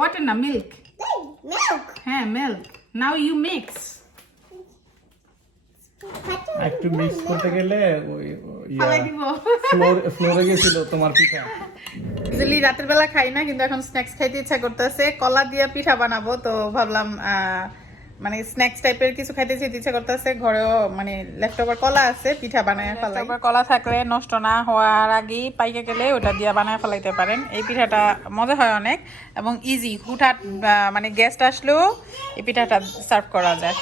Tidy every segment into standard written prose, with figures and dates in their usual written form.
water na milk. Milk. হ্যাঁ milk. Now you mix. একটু mix করতে গেলে ওই ফালাই দিব। ফ্লোরে গেছিল তোমার পিঠা। ইউজুয়ালি রাতের বেলা খাই না, কিন্তু এখন স্ন্যাক্স খাইতে ইচ্ছা করতেছে। কলা দিয়ে পিঠা বানাবো, তো ভাবলাম মানে স্ন্যাক্স টাইপের কিছু খাইতে ইচ্ছা করতেছে। ঘরেও মানে লেফটওভার কলা আছে, পিঠা বানায় ফেলাই। কলা থাকলে নষ্ট না হওয়ার আগেই পাইকে গেলে ওটা দিয়ে বানায় ফেলাইতে পারেন। এই পিঠাটা মজা হয় অনেক এবং ইজি। হুটহাট মানে গেস্ট আসলেও এই পিঠাটা সার্ভ করা যায়।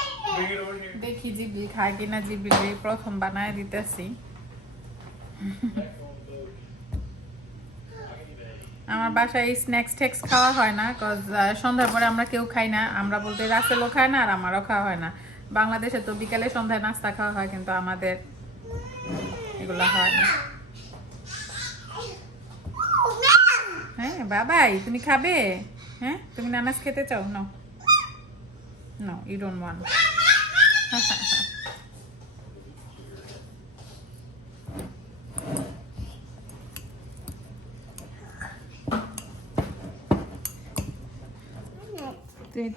দেখি জিবলি খায় কিনা। জিবলি প্রথম বানায় দিতেছি। আমার বাসায় এই স্ন্যাক্স টেক্স খাওয়া হয় না, কজ সন্ধ্যার পরে আমরা কেউ খাই না। আমরা বলতে রাসেলও খায় না আর আমারও খাওয়া হয় না। বাংলাদেশে তো বিকালে সন্ধ্যায় নাস্তা খাওয়া হয়, কিন্তু আমাদের এগুলো হয় না। হ্যাঁ বাবাই, তুমি খাবে? হ্যাঁ, তুমি নানাস খেতে চাও? No no, you don't want.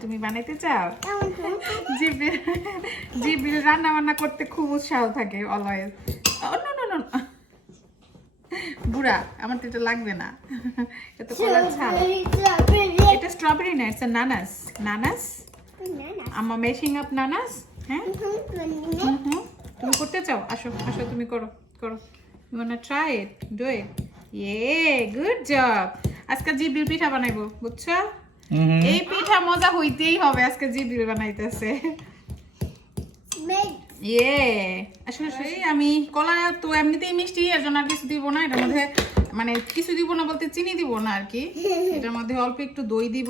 তুমি বানাইতে চাও? জিবরিল রান্না বান্না করতে খুব উৎসাহ থাকে অলওয়েজ। বুড়া, আমার তো এটা লাগবে না। এটা তো কলার ছাল। এটা স্ট্রবেরি না, এটা নানাস। নানাস আমার মেশিং আপ নানাস। হ্যাঁ তুমি করতে চাও? আসো আসো, তুমি করো করো। You wanna try it? Do it. Yeah, good job. আজকে জিবরিল পিঠা বানাইবো, বুঝছো? এই পিঠা মজা হইতেই হবে। আজকে জিবরিল বানাইতেছে। ইয়ে আসলে আমি কলা তো এমনিতেই মিষ্টি, এর জন্য আর কিছু দিব না। এটার মধ্যে মানে কিছু দিব না বলতে চিনি দিব না আর কি। এটার মধ্যে অল্প একটু দই দিব।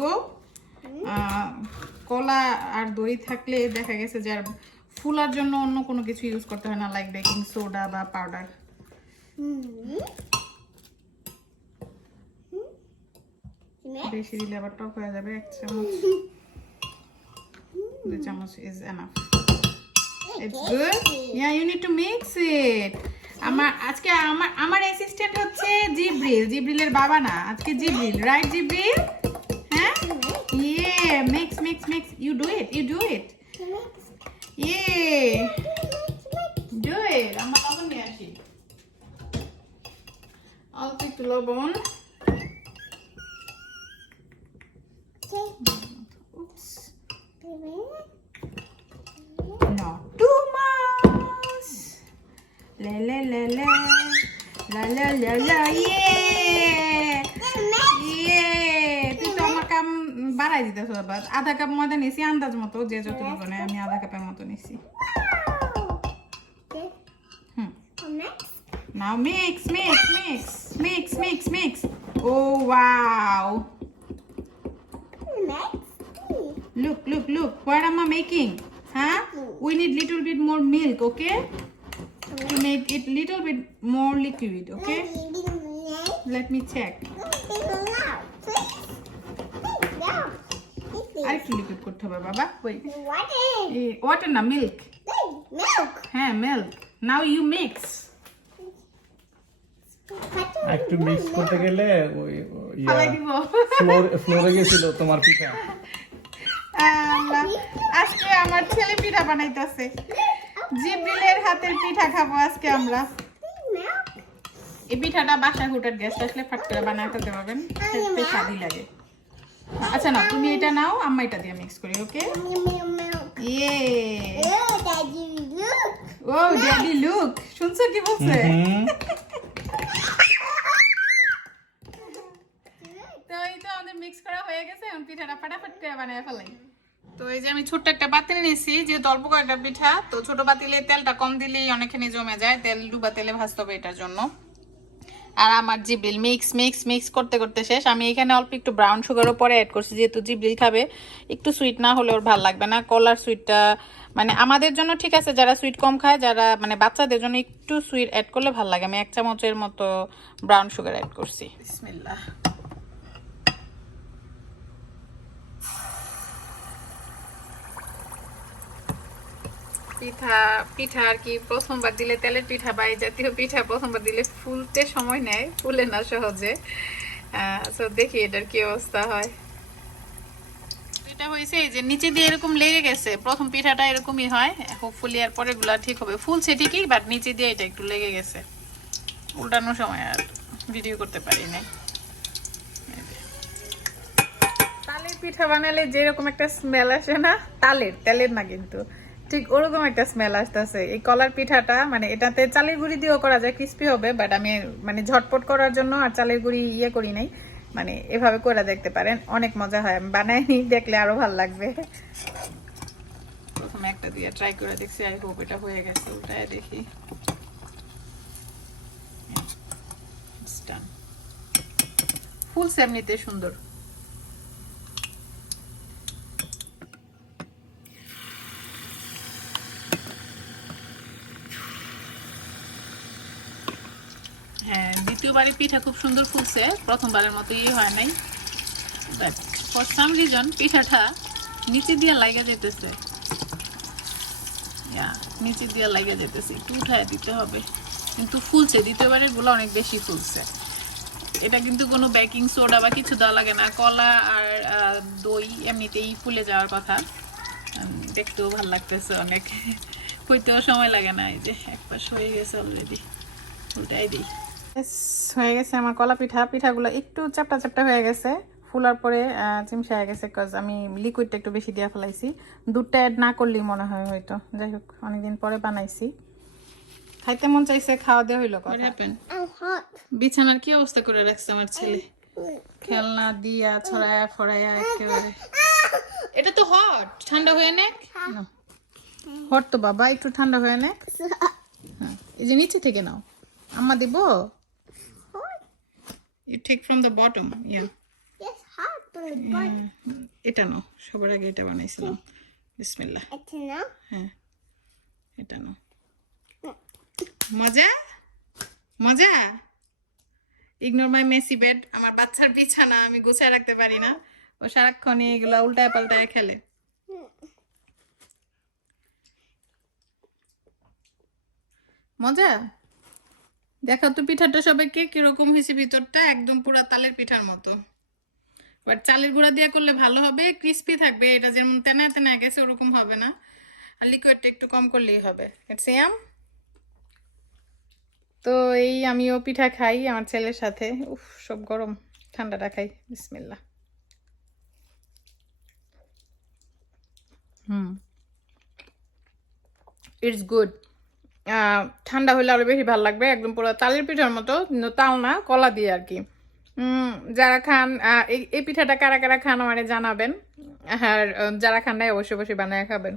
কলা আর দই থাকলে দেখা গেছে যে আর ফুলার জন্য অন্য কোনো কিছু ইউজ করতে হয় না, লাইক বেকিং সোডা বা পাউডার। বেশি দিলে আবার টক হয়ে যাবে। 1 চামচ 2 চামচ is enough. It's good. Yeah, you need to mix it. আজকে আমার অ্যাসিস্ট্যান্ট হচ্ছে জিবরিল। জিবরিলের বাবা না, আজকে জিবরিল, রাইট জিবরিল? হ্যাঁ, yeah, mix. You do it. Yeah, do it. আমার লবণ নিয়ে আসি। অল্প একটু লবণ। Oops. Not too much. La la la la. La la la la. Yeah. তুই তো আমার কাম বাড়াই দিতেছ। আধা কাপ ময়দা নিছি আন্দাজ মতো, যে যতটুকু নেয়। আমি আধা কাপের মতো নিছি। Now mix. Oh wow. Look. What am I making? Huh? We need little bit more milk, okay? To make it little bit more liquid, okay? Let me check. I have to liquid করতে হবে বাবা। Wait. Water না milk. Milk. হ্যাঁ milk. Now you mix. একটু mix করতে গেলে ওই ফালাই দিব। ফ্লোরে গেছিল তোমার পিঠা। আজকে আমার ছেলে পিঠা বানাইতেছে। জিবরিলের হাতের পিঠা খাবো আজকে আমরা। এই পিঠাটা বাসায় হুটার গেস্ট আসলে ফাট করে বানায় খেতে পারবেন, খেতে স্বাদই লাগে। আচ্ছা না, তুমি এটা নাও, আম্মা এটা দিয়ে মিক্স করি, ওকে? ইয়ে ও ড্যাডি লুক, শুনছো কি বলছে? তো এই তো আমাদের মিক্স করা হয়ে গেছে। এখন পিঠাটা ফাটাফাট করে বানায় ফেলাই। তো এই যে আমি ছোট্ট একটা পাতিলে নিয়েছি, যেহেতু অল্প কয়েকটা পিঠা, তো ছোট পাতিলে তেলটা কম দিলেই অনেকখানি জমে যায়। তেল ডুবা তেলে ভাজতে হবে এটার জন্য। আর আমার জিবরিল মিক্স করতে করতে শেষ। আমি এখানে অল্প একটু ব্রাউন সুগারও পরে অ্যাড করছি, যেহেতু জিবরিল খাবে। একটু সুইট না হলে ওর ভালো লাগবে না। কলার সুইটটা মানে আমাদের জন্য ঠিক আছে, যারা সুইট কম খায়, যারা মানে বাচ্চাদের জন্য একটু সুইট অ্যাড করলে ভালো লাগে। আমি 1 চামচের মতো ব্রাউন সুগার অ্যাড করছি। বিসমিল্লাহ। পিঠা আর কি প্রথমবার দিলে, তেলের পিঠা বা এই জাতীয় পিঠা প্রথমবার দিলে ফুলতে সময় নেয়, ফুলে না সহজে। তো দেখি এটার কি অবস্থা হয়। এটা হয়েছে এই যে নিচে দিয়ে এরকম লেগে গেছে, প্রথম পিঠাটা এরকমই হয়, হোপফুলি আর পরে গুলা ঠিক হবে। ফুলছে ঠিকই, বাট নিচে দিয়ে এটা একটু লেগে গেছে, উল্টানোর সময় আর ভিডিও করতে পারি নাই। তালের পিঠা বানালে যেরকম একটা স্মেল আসে না, তেলের না কিন্তু, ঠিক ওরকম একটা স্মেল আসতেছে। এই কলার পিঠাটা মানে এটাতে চালের গুঁড়ি দিয়েও করা যায়, ক্রিস্পি হবে, বাট আমি মানে ঝটপট করার জন্য আর চালের গুঁড়ি ইয়ে করি নাই, মানে এভাবে করে দেখতে পারেন, অনেক মজা হয়। আমি বানাইনি, দেখলে আরো ভালো লাগবে। প্রথমে একটা দিয়ে ট্রাই করে দেখছি, আই হোপ এটা হয়ে গেছে। উল্টায় দেখি, ফুলছে এমনিতে সুন্দর। হ্যাঁ, দ্বিতীয়বারে পিঠা খুব সুন্দর ফুলছে, প্রথমবারের মতো ইয়ে হয় নাই, বাট ফর সাম রিজন পিঠাটা নিচে দিয়ে লাগা যেতেছে, নিচে দিয়ে লাগা যেতেছে, একটু উঠায় দিতে হবে। কিন্তু ফুলছে, দ্বিতীয়বারের গুলো অনেক বেশি ফুলছে। এটা কিন্তু কোনো বেকিং সোডা বা কিছু দেওয়া লাগে না, কলা আর দই এমনিতেই ফুলে যাওয়ার কথা। দেখতেও ভালো লাগতেছে অনেক, হইতেও সময় লাগে না। এই যে এক পাশ হয়ে গেছে অলরেডি, উল্টাই দিই। হয়ে গেছে আমার কলা পিঠাগুলো একটু চাপটা চাপটা হয়ে গেছে, ফুলার পরে চিমসা হয়ে গেছে, কজ আমি লিকুইডটা একটু বেশি দিয়ে ফেলাইছি। দুধটা অ্যাড না করলেই মনে হয় হয়তো। যাই হোক, অনেকদিন পরে বানাইছি, খাইতে মন চাইছে, খাওয়া দেওয়া হইলো। I'm hot. বিছানার কি অবস্থা করে রাখছে আমার ছেলে, খেলনা দিয়া ছড়ায়া ফড়ায়া একেবারে। এটা তো হট, ঠান্ডা হয়ে নেক। হট তো বাবা, একটু ঠান্ডা হয়ে নেক। হ্যাঁ, এই যে নিচে থেকে নাও, আম্মা দিব। You take from the bottom, yeah. Yes, hot from the bottom. এটা নাও, সবার আগে এটা বানাইছিলাম। বিসমিল্লাহ। It's enough. হ্যাঁ, এটা নাও। মজা মজা। ইগনোর মাই মেসি বেড। আমার বাচ্চার বিছানা আমি গোছায় রাখতে পারি না, ও সারাক্ষণ এগুলা উল্টায় পাল্টায় খেলে। মজা। দেখো তো পিঠাটা সবাইকে কিরকম হয়েছে, ভিতরটা একদম পুরা তালের পিঠার মতো, বাট চালের গুঁড়া দিয়ে করলে ভালো হবে, ক্রিস্পি থাকবে। এটা যেমন তেনা তেনা গেছে ওরকম হবে না, আর লিকুইডটা একটু কম করলেই হবে। It's yum. তো এই আমিও পিঠা খাই আমার ছেলের সাথে। উফ, সব গরম, ঠান্ডাটা খাই। বিসমিল্লাহ। It's good. ঠান্ডা হলে আরো বেশি ভালো লাগবে, একদম পুরো তালের পিঠার মতো, কিন্তু তাল না, কলা দিয়ে আর কি। যারা খান এই পিঠাটা কারা কারা খান আমারে জানাবেন, আর যারা খান নাই অবশ্যই অবশ্যই বানায় খাবেন।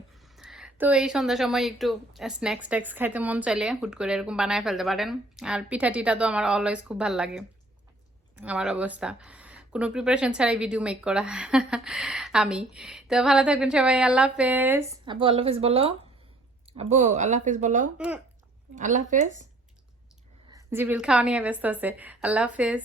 তো এই সন্ধ্যার সময় একটু স্ন্যাক্স ট্যাক্স খাইতে মন চাইলে হুট করে এরকম বানায় ফেলতে পারেন। আর পিঠা টিটা তো আমার অলওয়েজ খুব ভালো লাগে। আমার অবস্থা কোনো প্রিপারেশন ছাড়াই ভিডিও মেক করা আমি। তো ভালো থাকবেন সবাই, আল্লাহ হাফেজ। আব্বু আল্লাহ হাফেজ বলো, আব্বু আল্লাহ হাফেজ বলো। আল্লাহ হাফেজ। জিবিল খাওয়া নিয়ে ব্যস্ত আছে। আল্লাহ হাফেজ।